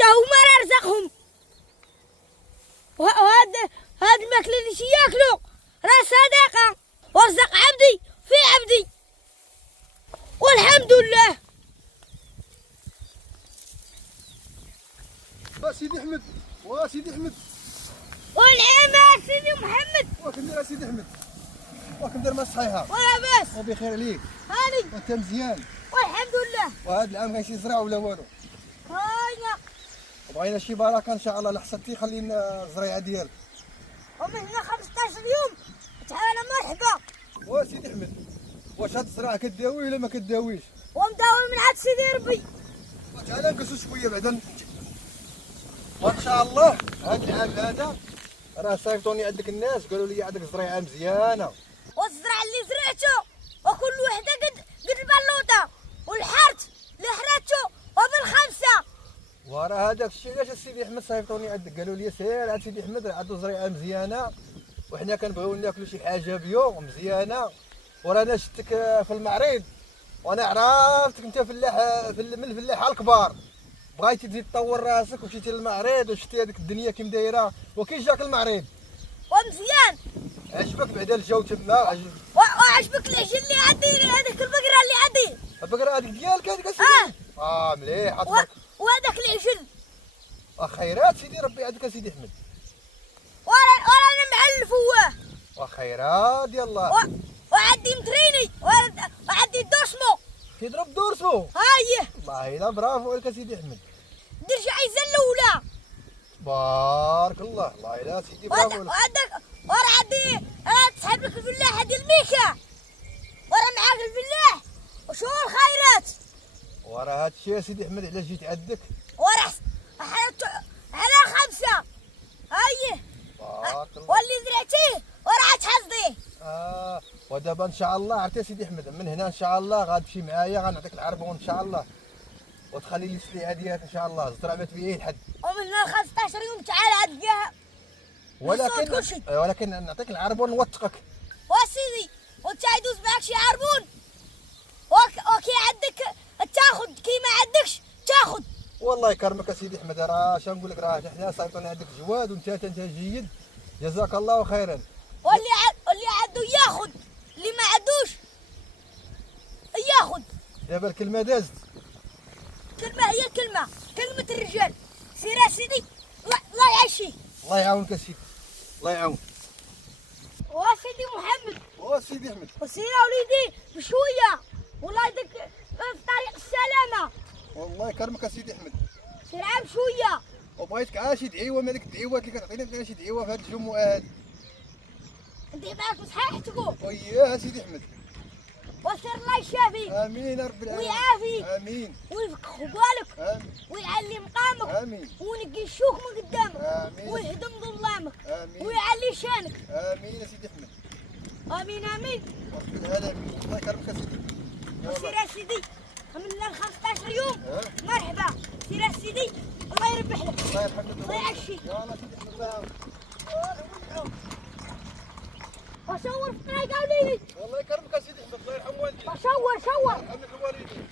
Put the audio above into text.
وما رزقهم. هاد الماكلة اللي شي ياكلوا راه صدقة، ورزق عبدي في عبدي والحمد لله. سيدي احمد وسيدي احمد والنعمة سيدي محمد. واش ندير سيدي احمد؟ واش ندير ما صحيحه ولا باس وبخير عليك هاني وانت مزيان والحمد لله. وهذا العام كاين شي زرع ولا والو؟ هاينا بغينا شي بركه ان شاء الله لحصتي خلي لنا الزريعه ديالك. ومن هنا 15 يوم تعالى مرحبا. وسيدي احمد واش هاد الزرعه كداوي ولا ما كداويش؟ ومداوي من عند سيدي ربي. تعالى نقصوا شويه بعدا وان شاء الله. هاد العام هذا راه صيفطوني عندك الناس قالوا لي عندك زريعه مزيانه. والزرع اللي زرعته وكل وحده قد البلوطه، والحرث اللي حرثته وبالخمسه. وراه هذاك الشيء علاش سيدي احمد صيفطوني عندك قالوا لي سير عند سيدي احمد راه عنده زريعه مزيانه وحنا كنبغيو ناكلوا شي حاجه بيو مزيانه. ورانا شفتك في المعرض وانا عرفتك انت فلاح من الفلاحه الكبار، بغيتي تزيد تطور راسك ومشيتي للمعرض وشفتي هذيك الدنيا كيف دايره. وكي جاك المعرض؟ ومزيان. عجبك بعدا الجو تما؟ وعجبك العجل اللي عندي، هذيك البقره اللي عندي؟ البقره هذيك ديالك هذيك سيدي؟ مليح. وهذاك العجل خيرات سيدي ربي عندك سيدي احمد. ورانا معلف هو. خيرات يلاه. وعندي متريني وعندي دوسمو تضرب دورسو. هايه والله الا برافو عليك سيدي احمد. دير شي عايزه الاولى. بارك الله. الله الا سيدي برافو عليك. وعندك ورا عندي تسحب لك الفلاحه ديال ميكا، ورا معاك الفلاح وشو الخيرات. ورا هذا الشيء سيدي احمد علاش جيت عندك؟ ورا حرت على 5. هايه بارك الله. واللي زرعتيه ورا تحصديه. ودابا ان شاء الله عرفتي سيدي احمد من هنا ان شاء الله غتمشي معايا غنعطيك العربون ان شاء الله وتخلي لي السلعه ديالك ان شاء الله. الزرع ما تبيعيه لحد. ومن هنا 15 يوم تعال تلقاها. ولكن نعطيك العربون نوثقك. وسيدي وانت يدوز معاك شي عربون وكي عندك تاخذ، كي ما عندكش تاخذ. والله يكرمك سيدي احمد. راه اش نقول لك، راه حنا صيفطنا عندك جواد وانت جيد جزاك الله خيرا. واللي عنده ياخذ، اللي ما عندوش ياخذ. دابا الكلمه دازت. كلمه هي كلمه الرجال. سير يا سيدي الله يعشيك. الله يعاونك سيدي الله يعاونك. وسيدي محمد وسيدي احمد وسير يا وليدي بشويه والله يدك في طريق السلامه. والله يكرمك سيدي احمد. سير عام شويه. وبغيتك عا شي دعيوه من هذيك الدعيوات اللي كتعطيني شي دعيوه في هذا الجمعه هذه. ندير معاك بصحيحتكم. وياها سيدي احمد. وسير الله يشافيك. امين يا رب العالمين. ويعافيك. امين. ويفك خبالك. امين. ويعلي مقامك. امين. ونقي الشوك من قدامك. امين. ويهدم ظلامك. امين. ويعلي شانك. امين يا سيدي احمد. امين امين. الله يكرمك يا سيدي. وسير يا سيدي من 15 يوم مرحبا. سير يا سيدي الله يربح لك. الله يرحمك. الله يعشيك. يلا سيدي احمد الله وصور في طريق وليدي. والله يكرمك يا سيدي احمد. الله يرحم والديك. وصور يرحم لك الوالدين.